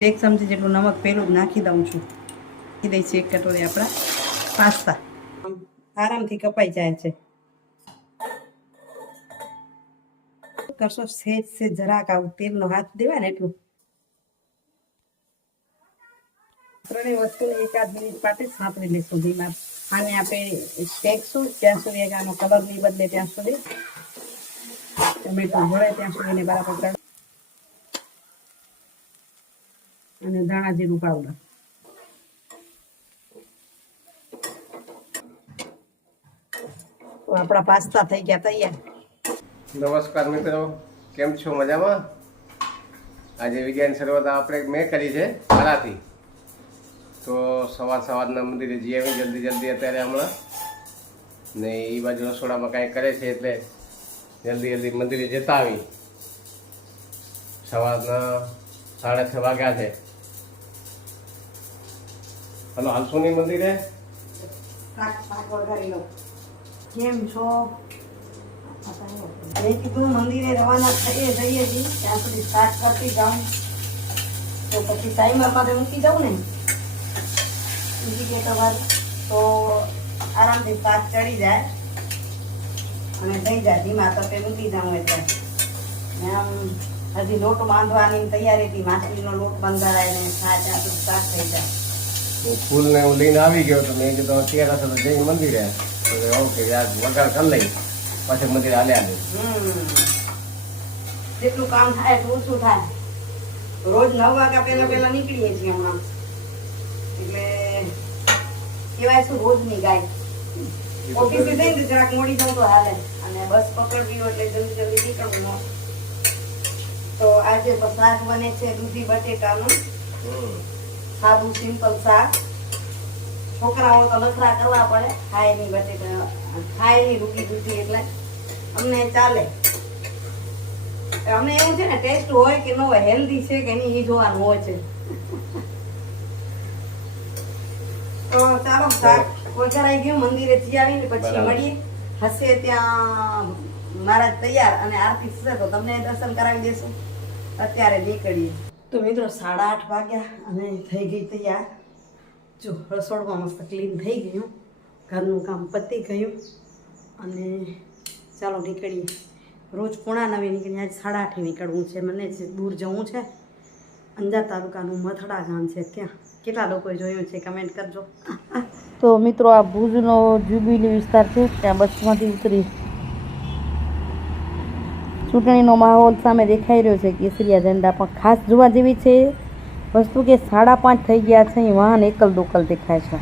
એક ચમચી જેટલું નમક પહેલું જ નાખી દઉં છું. નાખી દઈ છે એક કટોરી આપણા પાસ્તા. આરામથી કપાઈ જાય છે. કરશો સેજ સેજ જરાક આવું તેલનો હાથ દેવાય ને એટલું. ત્રણેય વસ્તુને એકાદ મિનિટ માટે સાંતળી લઈશું ધીમા. આને આપણે શેકશું ત્યાં સુધી આનો કલર નહીં બદલે ત્યાં સુધી, ટમેટું ભળે ત્યાં સુધી એને બરાબર અને ધાણા જીરું પાવડર. તો આપણા પાસ્તા થઈ ગયા તૈયાર. નમસ્કાર મિત્રો, કેમ છો? મજામાં? આજે વિજયની શરૂઆત મેં કરી છે મારાથી. તો સવારના મંદિરે જઈ આવી જલ્દી અત્યારે હમણાં ને એ બાજુ રસોડામાં કાંઈ કરે છે એટલે જલ્દી મંદિરે જતા આવી. સવારના 6:30 વાગ્યા છે. હલો, હાલશું નહીં મંદિરે? કેમ છો? મેં કીધું મંદિરે રવાના જઈએ છીએ ત્યાં સુધી સ્ટાર્ટ કરતી જાઉં તો પછી ટાઈમર માટે મૂકી જાઉં ને ઇન્ડિકેટર તો આરામથી શાક ચડી જાય અને થઈ જાય. ધીમા તપે મૂકી જાઉં એટલે આમ હજી લોટ બાંધવાની તૈયારી હતી. માછલીનો લોટ બંધારાય ને ત્યાં સુધી શાક થઈ જાય. ફૂલને હું લઈને આવી ગયો તો મેં કીધું અત્યારે જઈ મંદિરે ઓકે યાર વગાડ કરી લઈ પછી મંદિરે હાલ્યા. જેટલું કામ થાય એટલું ઓછું થાય. રોજ 9 વાગ્યા પહેલા નીકળીએ છીએ હમણાં એટલે કહેવાય શું રોજની ગાય. ઓફિસે જઈને જરાક મોડી જાઉં તો હાલે અને બસ પકડવી હોય એટલે જલ્દી નીકળવું. તો આજે શાક બને છે દૂધી બટેટાનું સાદું સિમ્પલ શાક. છોકરાઓ તો લખરા કરવા પડે, ખાય નહીં બટેટા, ખાય નહીં રૂકી દૂધી એટલે અમને ચાલે. અમને એવું છે ને ટેસ્ટ હોય કે ન હોય, હેલ્ધી છે કે નહીં એ જોવાનું હોય છે. તો ચાલો શાક વઘારાઈ ગયું, મંદિરે જઈ આવીને પછી મળીએ. હશે ત્યાં મહારાજ તૈયાર અને આરતી થશે તો તમને દર્શન કરાવી દેશું. અત્યારે નીકળીએ. તો મિત્રો 8:30 વાગ્યા અને થઈ ગઈ તૈયાર. જો રસોડમાં મસ્ત ક્લીન થઈ ગયું, ઘરનું કામ પતી ગયું અને ચાલો નીકળીએ. રોજ 8:45 નીકળીએ, આજ 8:30 નીકળવું છે. મને દૂર જવું છે. અંજાર તાલુકાનું મથડા ગામ છે. ત્યાં કેટલા લોકોએ જોયું છે કમેન્ટ કરજો. તો મિત્રો આ ભુજનો જ્યુબિલી વિસ્તાર છે, ત્યાં બસમાંથી ઉતરી ચૂંટણીનો માહોલ સામે દેખાઈ રહ્યો છે. કેસરિયા ઝંડા પણ ખાસ જોવા જેવી છે વસ્તુ કે 5:30 થઈ ગયા છે. અહીં વાહન એકલ દોકલ દેખાય છે.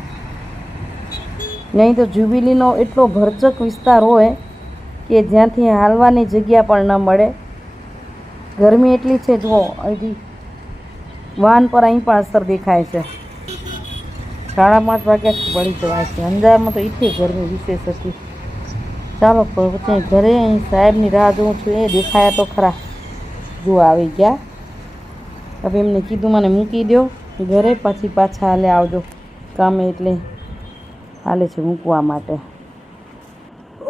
નહીં તો જ્યુબિલીનો એટલો ભરચક વિસ્તાર હોય કે જ્યાંથી હાલવાની જગ્યા પણ ન મળે. ગરમી એટલી છે, જુઓ હજી વાહન પર અહીં પણ અસર દેખાય છે. 5:30 વાગ્યા બળી જવાય છે. અંજારમાં તો એટલી ગરમી વિશેષ હતી. ચાલો પછી ઘરે અહીં સાહેબની રાહ જોઉં છું. એ દેખાયા તો ખરા, જો આવી ગયા. હવે એમને કીધું મને મૂકી દો ઘરે, પછી પાછા હાલે આવજો કામે, એટલે હાલે છે મૂકવા માટે.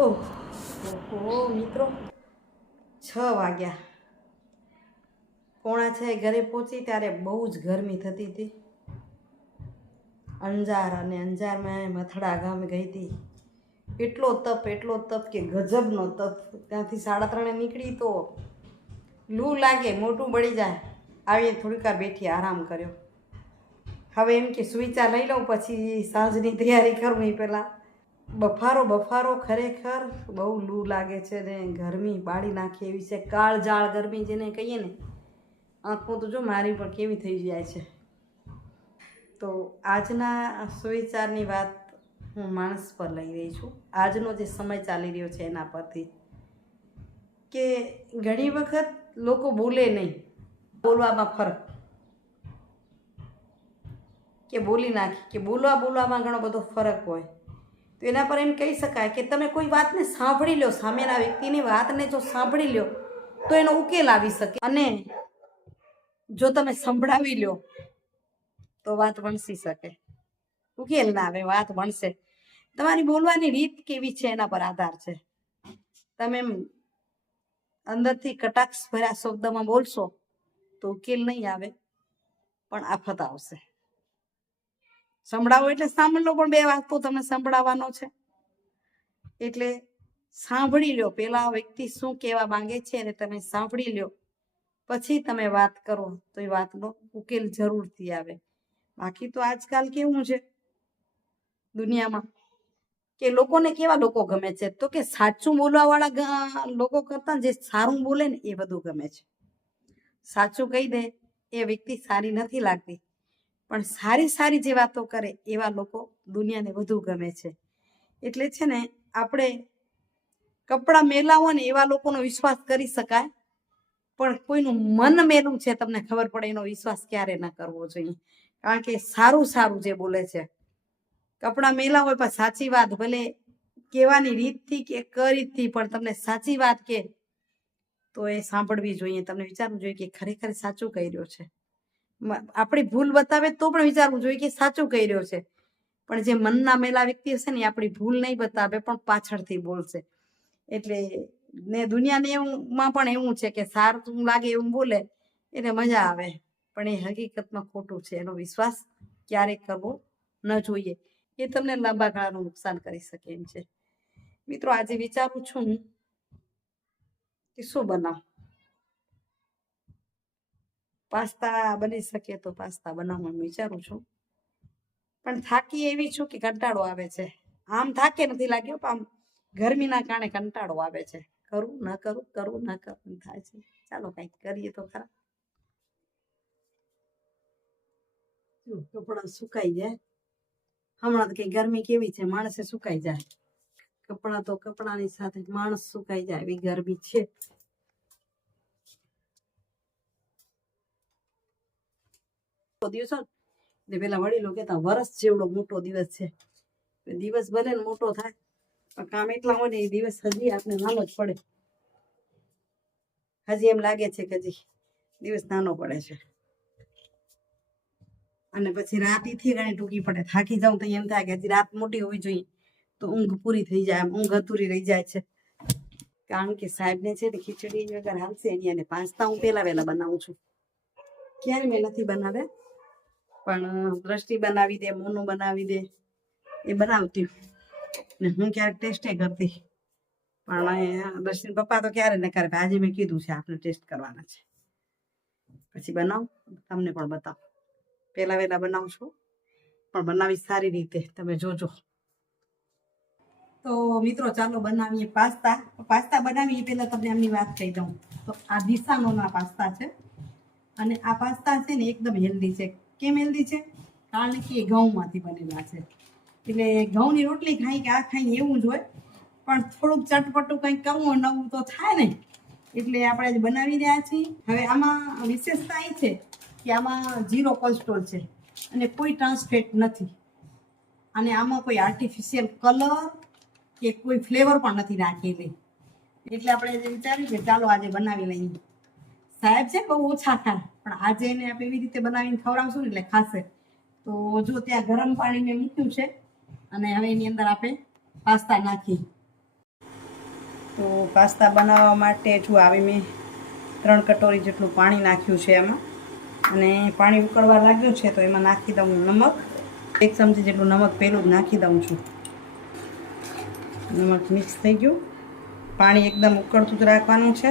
ઓહો મિત્રો 6 વાગ્યા, 5:45 ઘરે પહોંચી ત્યારે બહુ જ ગરમી થતી હતી. અંજાર અને અંજારમાં મથડા ગામ ગઈ હતી. એટલો તપ કે ગજબનો તપ. ત્યાંથી 3:30 નીકળી તો લૂ લાગે, મોટું બળી જાય. આવીને થોડીક વાર બેઠી, આરામ કર્યો. હવે એમ કે સુઈચા લઈ લઉં પછી સાંજની તૈયારી કરું. એ પહેલાં બફારો ખરેખર બહુ લૂ લાગે છે ને ગરમી બાળી નાખે એવી છે. કાળઝાળ ગરમી જેને કહીએ ને, આંખો તો જો મારી પણ કેવી થઈ જાય છે. તો આજના સુવિચારની વાત હું માણસ પર લઈ રહી છું. આજનો જે સમય ચાલી રહ્યો છે એના પરથી કે ઘણી વખત લોકો બોલે નહીં, બોલવામાં ફરક કે બોલી નાખી કે બોલવામાં ઘણો બધો ફરક હોય. તો એના પર એમ કહી શકાય કે તમે કોઈ વાતને સાંભળી લો, સામેના વ્યક્તિની વાતને જો સાંભળી લો તો એનો ઉકેલ આવી શકે, અને જો તમે સંભળાવી લો તો વાત વણસી શકે. ઉકેલ ના આવે, વાત વણસે. તમારી બોલવાની રીત કેવી છે એના પર આધાર છે. તમે અંદરથી કટાક્ષ ભર્યા શબ્દમાં બોલશો તો ઉકેલ નહીં આવે. પણ આફત આવશે. સંભળાવો એટલે સાંભળી લો, પણ 2 વાક્યો તમને સંભળાવવાનો છે એટલે સાંભળી લો. પેલા વ્યક્તિ શું કહેવા માંગે છે અને તમે સાંભળી લો, પછી તમે વાત કરો તો એ વાતનો ઉકેલ જરૂરથી આવે. બાકી તો આજકાલ કેવું છે દુનિયામાં કે લોકોને કેવા લોકો ગમે છે, તો કે સાચું બોલવા વાળા લોકો કરતા જે સારું બોલે ને એ બધું ગમે છે. સાચું કહી દે એ વ્યક્તિ સારી નથી લાગતી, પણ સારી સારી જે વાતો કરે એવા લોકો દુનિયાને વધુ ગમે છે. એટલે છે ને આપણે કપડાં મેલા હોય ને એવા લોકોનો વિશ્વાસ કરી શકાય, પણ કોઈનું મન મેલું છે તમને ખબર પડે એનો વિશ્વાસ ક્યારે ના કરવો જોઈએ. કારણ કે સારું સારું જે બોલે છે, કપડાં મેલા હોય પણ સાચી વાત ભલે કહેવાની રીતથી કે કરીતથી પણ તમને સાચી વાત કે તો એ સાંભળવી જોઈએ. તમને વિચારવું જોઈએ કે ખરેખર સાચું કહી રહ્યો છે. આપણી ભૂલ બતાવે તો પણ વિચારવું જોઈએ કે સાચું કહી રહ્યો છે. પણ જે મનના મેલા વ્યક્તિ હશે ને એ આપણી ભૂલ નહીં બતાવે પણ પાછળથી બોલશે. એટલે ને દુનિયાને એમાં પણ એવું છે કે સારું લાગે એવું બોલે એટલે મજા આવે, પણ એ હકીકતમાં ખોટું છે. એનો વિશ્વાસ ક્યારેય કરવો ન જોઈએ. એ તમને લાંબા ગાળાનું નુકસાન કરી શકે એમ છે. મિત્રો, આજે વિચારું છું કે શું બનાવું. પાસ્તા બની શકે તો પાસ્તા બનાવવાનું વિચારું છું, પણ થાકી એવી છું કે કંટાળો આવે છે. આમ થાકે નથી લાગ્યો, પણ આમ ગરમીના કારણે કંટાળો આવે છે. કરું ન કરું, કરું ન કરું થાય છે. ચાલો કંઈક કરીએ તો ખરા. કપડાં સુકાઈ જાય હમણાં તો કઈ ગરમી કેવી છે, માણસે સુકાઈ જાય. કપડાં તો કપડાની સાથે માણસ સુકાઈ જાય એવી ગરમી છે. દિવસો પેલા વડીલો કહેતા વરસ જેવડો મોટો દિવસ છે. દિવસ ભલે ને મોટો થાય પણ કામ એટલા હોય ને એ દિવસ હજી આપણે નાનો જ પડે. હજી એમ લાગે છે કે હજી દિવસ નાનો પડે છે. અને પછી રાત થી ઘણી ટૂંકી પડે. થાકી જાઉં તો એમ થાય કે હજી રાત મોટી હોવી જોઈએ તો ઊંઘ પૂરી થઈ જાય, ઊંઘ અધૂરી રહી જાય છે. કારણ કે સાહેબને છે ને ખીચડી વગર હાલશે એની, અને પાસ્તા હું પેલા વહેલા બનાવું છું. ક્યારે મેં નથી બનાવ્યા, પણ દ્રષ્ટિ બનાવી દે, મોનું બનાવી દે એ બનાવતી ને હું ક્યારેક ટેસ્ટે કરતી. પણ દ્રષ્ટિ પપ્પા તો ક્યારે ન કરે. આજે મેં કીધું છે આપણે ટેસ્ટ કરવાના છે, પછી બનાવું તમને પણ બતાવું. પેલા વહેલા બનાવું છું પણ બનાવી સારી રીતે, તમે જોજો. તો મિત્રો ચાલો બનાવીએ પાસ્તા. પાસ્તા બનાવીએ પહેલા તમને એમની વાત કહી દઉં તો આ દિશાનોના પાસ્તા છે, અને આ પાસ્તા છે ને એકદમ હેલ્ધી છે. કેમ હેલ્ધી છે? કારણ કે ઘઉંમાંથી બનેલા છે. એટલે ઘઉંની રોટલી ખાઈ કે આ ખાઈ એવું જ હોય, પણ થોડુંક ચટપટું કંઈક કરવું નવું તો થાય ને, એટલે આપણે આજે બનાવી રહ્યા છીએ. હવે આમાં વિશેષતા એ છે કે આમાં 0 કોલેસ્ટ્રોલ છે અને કોઈ ટ્રાન્સફેટ નથી, અને આમાં કોઈ આર્ટિફિશિયલ કલર કે કોઈ ફ્લેવર પણ નથી નાખેલી. એટલે આપણે જે વિચાર્યું કે ચાલો આજે બનાવી લઈએ. સાહેબ છે બહુ ઓછા ખાય, પણ આજે એને આપણે એવી રીતે બનાવીને ખવડાવશું ને એટલે ખાશે. તો જો ત્યાં ગરમ પાણી મેં મૂક્યું છે અને હવે એની અંદર આપણે પાસ્તા નાખી. તો પાસ્તા બનાવવા માટે જો આવી મેં 3 કટોરી જેટલું પાણી નાખ્યું છે એમાં, અને પાણી ઉકળવા લાગ્યું છે તો એમાં નાખી દઉં નમક. 1 ચમચી જેટલું નમક પહેલું જ નાખી દઉં છું. નમક મિક્સ થઈ ગયું. પાણી એકદમ ઉકળતું જ રાખવાનું છે,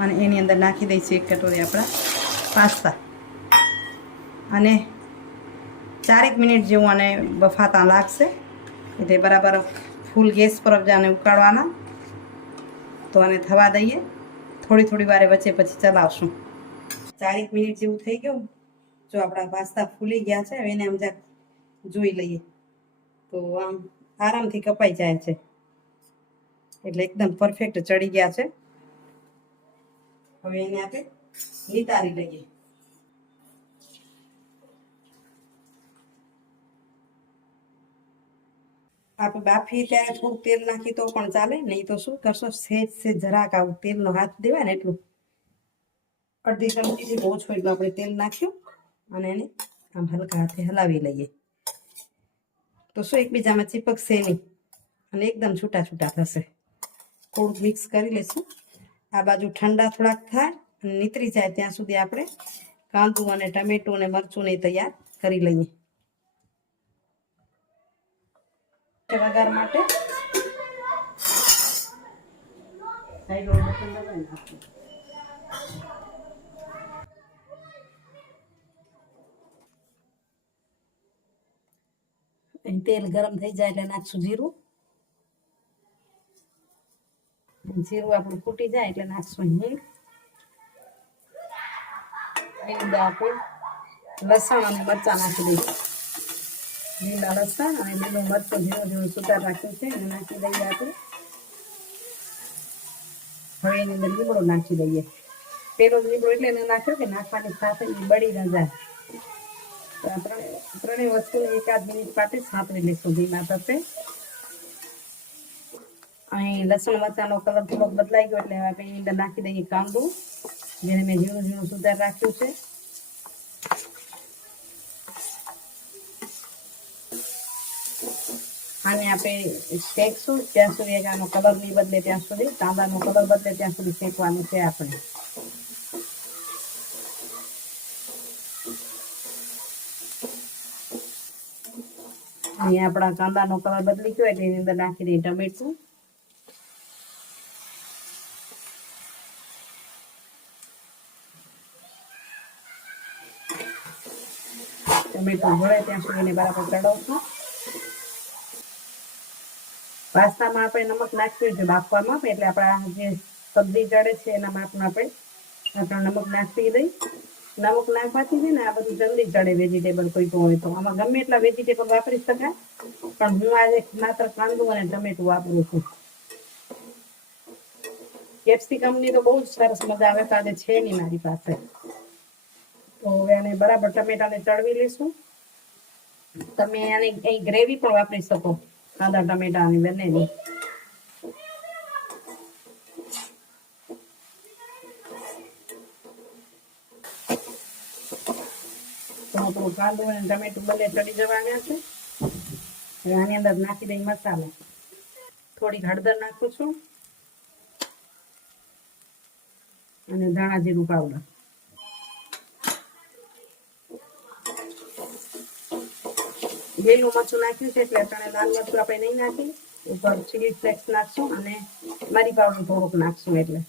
અને એની અંદર નાખી દઈશું 1 કટોરી આપણા પાસ્તા, અને 4 મિનિટ જેવું આને બફાતા લાગશે. એટલે બરાબર ફૂલ ગેસ પર જ આને ઉકાળવાના. તો આને થવા દઈએ, થોડી વારે વચ્ચે પછી ચલાવશું. 4 મિનિટ જેવું થઈ ગયું. જો આપણા પાસ્તા ફૂલી ગયા છે, હવે એને આમ જરાક જોઈ લઈએ તો આમ આરામથી કપાઈ જાય છે, એટલે એકદમ પરફેક્ટ ચડી ગયા છે. હવે એને આપણે નિતારી લઈએ. આપણે બાફી ત્યારે થોડું તેલ નાખી તો પણ ચાલે, નહીં તો શું કરશો, સેજ જરાક આવું તેલનો હાથ દેવાય ને એટલું, અડધી ચમચીથી ઓછું એટલું આપણે તેલ નાખ્યું, અને એને આમ હલકા હાથે હલાવી લઈએ. તો શું એકબીજામાં ચીપકશે નહીં અને એકદમ છૂટા છૂટા થશે. થોડુંક મિક્સ કરી લઈશું. આ બાજુ ઠંડા થોડાક થાય અને નીતરી જાય ત્યાં સુધી આપણે કાંદું અને ટમેટું અને મરચું ને તૈયાર કરી લઈએ વઘાર માટે તેલ ગરમ થઈ જાય એટલે નાખશું જીરું જીરું આપણું ફૂટી જાય એટલે નાખશું હિંગ આપણે લસણ અને મરચાં નાખી દઈશું લીલા લસણ અને લીલું મરચું ઝીણું ઝીણું સુધાર રાખ્યું છે એને નાખી દઈએ આપણે હવે એની અંદર લીમડો નાખી દઈએ પેલો લીમડો એટલે એને નાખ્યો કે નાખવાની સાથે એ બળી ન જાય તો આ ત્રણેય વસ્તુને 1-8 મિનિટ માટે સાંતળી લઈશું ધીમા તપે અહીં લસણ મરચાંનો કલર થોડોક બદલાઈ ગયો એટલે આપણે એની અંદર નાખી દઈએ કાંદું જેને મેં ઝીણું ઝીણું સુધાર રાખ્યું છે આને આપણે શેકશું ત્યાં સુધી આનો કલર નહીં બદલે ત્યાં સુધી કાંદાનો કલર બદલે ત્યાં સુધી શેકવાનું છે આપણે અહીંયા આપણા કાંદાનો કલર બદલી ગયો એટલે એની અંદર નાખી દઈએ ટમેટું ટમેટું ભળે ત્યાં સુધી એને બરાબર ચડાવશું પાસ્તામાં આપણે નમક નાખ્યું છે બાફવામાં એટલે આપણા જે સબ્જી ચડે છે એના માપમાં આપણે નમક નાખી દઈ નમક નાખવાથી છે ને આ બધું જલ્દી ચડે વેજીટેબલ કોઈ પણ હોય તો આમાં ગમે એટલા વેજીટેબલ વાપરી શકાય પણ હું આજે માત્ર કાંદું અને ટમેટું વાપરું છું કેપ્સિકમની તો બહુ જ સરસ મજા આવે તો આજે છે નહીં મારી પાસે તો હવે આને બરાબર ટમેટાને ચડવી લઈશું તમે આની કઈ ગ્રેવી પણ વાપરી શકો કાંદા ટમેટાની બંનેની તો આપણું કાંદું અને ટમેટું બંને ચડી જવા આવ્યા છે હવે આની અંદર નાખી દઈ મસાલો થોડીક હળદર નાખું છું અને ધાણા જીરું પાવડર લીલું મરચું નાખ્યું છે એટલે અટાણે લાલ મરચું આપણે નહીં નાખી ઉપર ચીલી ફ્લેક્સ નાખશું અને મરી પાવડર થોડુંક નાખશું એટલે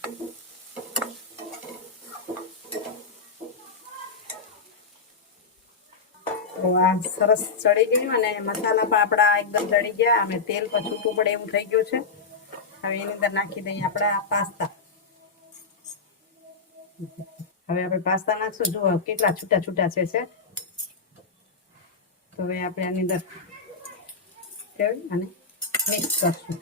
તો આ સરસ ચડી ગયું અને મસાલા પણ આપણા એકદમ ચડી ગયા અને તેલ પણ છૂટું પડે એવું થઈ ગયું છે હવે એની અંદર નાખી દઈએ આપણા પાસ્તા હવે આપણે પાસ્તા નાખશું જુઓ કેટલા છૂટા છૂટા છે તો હવે આપણે આની અંદર ફેરવી અને મિક્સ કરશું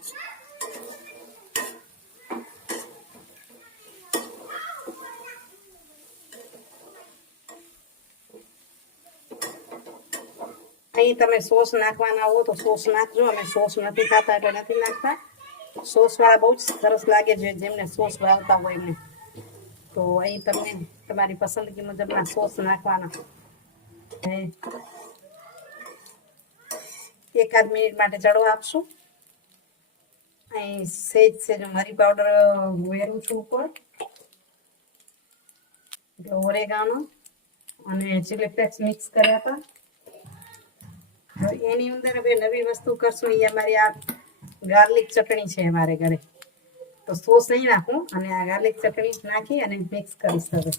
અહીં તમે સોસ નાખવાના હો તો સોસ નાખજો અમે સોસ નથી ખાતા એટલે નથી નાખતા સોસ વાળા બહુ જ સરસ લાગે છે જેમને સોસ ભાવતા હોય એમને તો અહીં તમને તમારી પસંદગી મુજબના સોસ નાખવાના 1-8 મિનિટ માટે ચડવા આપશું અહીં સેજ મરી પાવડર વેરું છું ઉપર ઓરેગાનો અને ચીલી ફ્લેક્સ મિક્સ કર્યા હતા હવે એની અંદર હવે નવી વસ્તુ કરશું એ અમારી આ ગાર્લિક ચટણી છે અમારે ઘરે તો સોસ નહીં નાખું અને આ ગાર્લિક ચટણી નાખી અને મિક્સ કરીશ હવે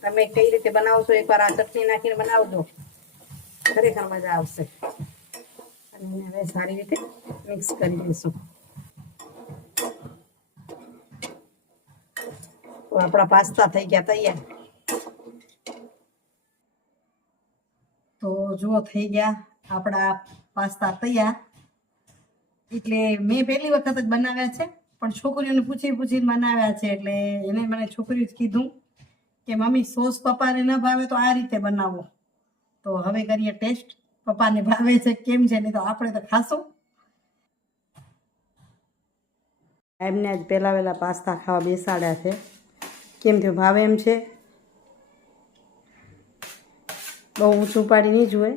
તમે કઈ રીતે બનાવશો એકવાર આ ચટણી નાખીને બનાવજો ખરેખર મજા આવશે અને એને હવે સારી રીતે મિક્સ કરી દઈશું તો આપણા પાસ્તા થઈ ગયા તૈયાર તો જુઓ થઈ ગયા આપણા પાસ્તા તૈયાર એટલે મેં પહેલી વખત જ બનાવ્યા છે પણ છોકરીઓને પૂછીને બનાવ્યા છે એટલે એને મને છોકરીઓ જ કીધું કે મમ્મી સોસ પપ્પાને ન ભાવે તો આ રીતે બનાવો તો હવે કરીએ ટેસ્ટ પપ્પાને ભાવે છે કેમ છે નહીં તો આપણે તો ખાશું એમને જ પહેલાં પાસ્તા ખાવા બેસાડ્યા છે કેમ થયું ભાવે એમ છે બહુ ઊંચું પાડી નહીં જુએ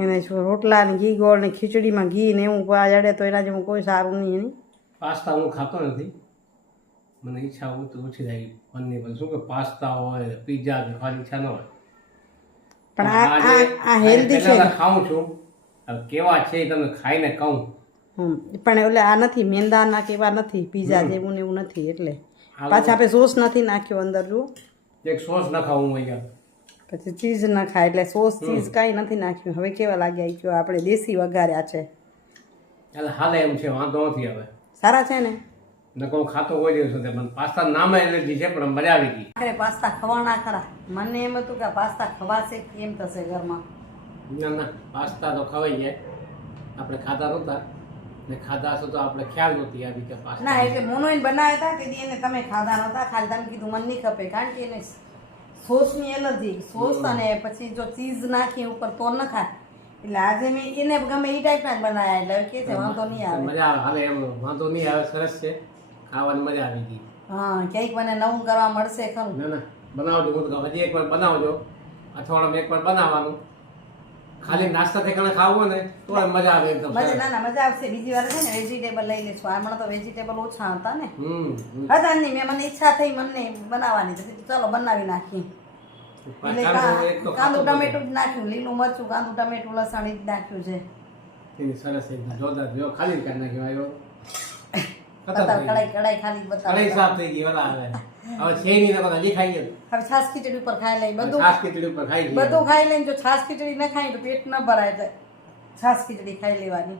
એને રોટલા ને ઘી ગોળ ને ખીચડીમાં ઘી ને એવું જડે તો એના જેવું કોઈ સારું નહીં એની પાસ્તા હું ખાતો નથી મને ઈચ્છા ઓછી થાય પનીર પર શું કે પાસ્તા હોય પીઝા કે ખાલી ઈચ્છા ન હોય પણ આજે આ હેલ્ધી છે પહેલા ખાઉં છું હવે કેવા છે એ તમને ખાઈને કહું પણ એટલે આ નથી મેંદાના કેવા નથી પીઝા જેવું ને એવું નથી એટલે પાછા આપણે સોસ નથી નાખ્યો અંદર જુઓ એક સોસ ન ખાવું હોય પછી ચીઝ ન ખાય એટલે સોસ ચીઝ કાંઈ નથી નાખ્યું હવે કેવા લાગ્યા એ કયો આપણે દેશી વઘાર્યા છે એટલે હાલે એમ છે વાંધો નથી હવે સારા છે ને નકો હું ખાતો કોઈ દિવસ નથી મને પાસ્તા નામે એલર્જી છે પણ મજા આવી ગઈ અરે પાસ્તા ખવાના ખરા મને એમ હતું કે પાસ્તા ખવાશે કેમ થશે ઘરમાં ના ના પાસ્તા તો ખવાઈ જાય આપણે ખાતા નહોતા ને ખાધા હશે તો આપણે ખ્યાલ નહોતી આવી કે પાસ્તા ના એટલે મોનોઈન બનાવ્યા હતા તેથી એને તમે ખાધા નહોતા ખાલી તમે કીધું મને નહીં ખપે કારણ કે એને સોસની એલર્જી સોસ અને પછી જો ચીઝ નાખી ઉપર તો ન ખાય એટલે આજે મેં એને ગમે એ ટાઈપના જ બનાવ્યા એટલે કે છે વાંધો નહીં આવે મજા આવે હાલે એમ વાંધો નહીં આવે સરસ છે ખાવાની મજા આવી ગઈ હા ક્યાંક મને નવું કરવા મળશે ખરું ના ના બનાવજો હું તો હજી એકવાર બનાવજો અઠવાડિયામાં એકવાર બનાવવાનું ખાલી નાસ્તાથી કણે ખાવું ને તો મજા આવે એકદમ મજા ના ના મજા આવશે બીજી વાર છે ને વેજીટેબલ લઈ લેશું હમણાં તો વેજીટેબલ ઓછા હતા ને હમ હતા નહીં મેં મને ઈચ્છા થઈ મને બનાવવાની તો ચાલો બનાવી નાખી એટલે કાંદું ટમેટું જ નાખ્યું લીલું મરચું કાંદું ટમેટું લસણ એ જ નાખ્યું છે એની સરસ એકદમ જોરદાર જો ખાલી કરી નાખ્યો આવ્યો કડાઈ કડાઈ ખાલી બતાવ કઢાઈ સાફ થઈ ગઈ વાલા હવે છે નહીં તો હજી ખાઈ ગયો હવે છાશ ખીચડી ઉપર ખાઈ લઈ બધું છાશ ખીચડી ઉપર ખાઈ ગઈ બધું ખાઈ લઈને જો છાશ ખીચડી ન ખાઈ તો પેટ ન ભરાય જાય છાશ ખીચડી ખાઈ લેવાની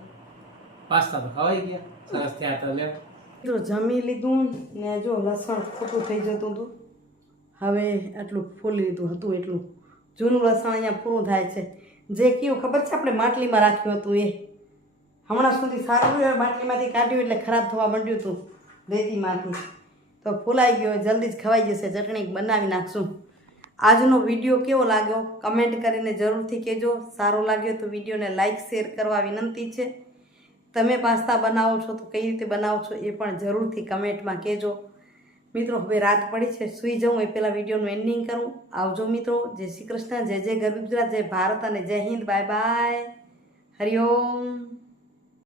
પાસ્તા તો ખવાઈ ગયા સરસ થયા તો લે જો જમી લીધું ને જો લસણ ખોટું થઈ જતું હતું હવે આટલું ફોલી લીધું હતું એટલું જૂનું લસણ અહીંયા પૂરું થાય છે જે કયું ખબર છે આપણે માટલીમાં રાખ્યું હતું એ હમણાં સુધી સારું રહ્યું માટલીમાંથી કાઢ્યું એટલે ખરાબ થવા માંડ્યું હતું રેતીમાંથી તો ફૂલાઈ ગયો જલ્દી જ ખવાઈ જશે ચટણી બનાવી નાખશું આજનો વિડીયો કેવો લાગ્યો કમેન્ટ કરીને જરૂરથી કહેજો સારો લાગ્યો તો વિડીયોને લાઇક શેર કરવા વિનંતી છે તમે પાસ્તા બનાવો છો તો કઈ રીતે બનાવો છો એ પણ જરૂરથી કમેન્ટમાં કહેજો મિત્રો હવે રાત પડી છે સૂઈ જાઉં એ પહેલાં વિડીયોનું એન્ડિંગ કરું આવજો મિત્રો જય શ્રી કૃષ્ણ જય જય ગરવી ગુજરાત જય ભારત અને જય હિન્દ બાય બાય હરિઓમ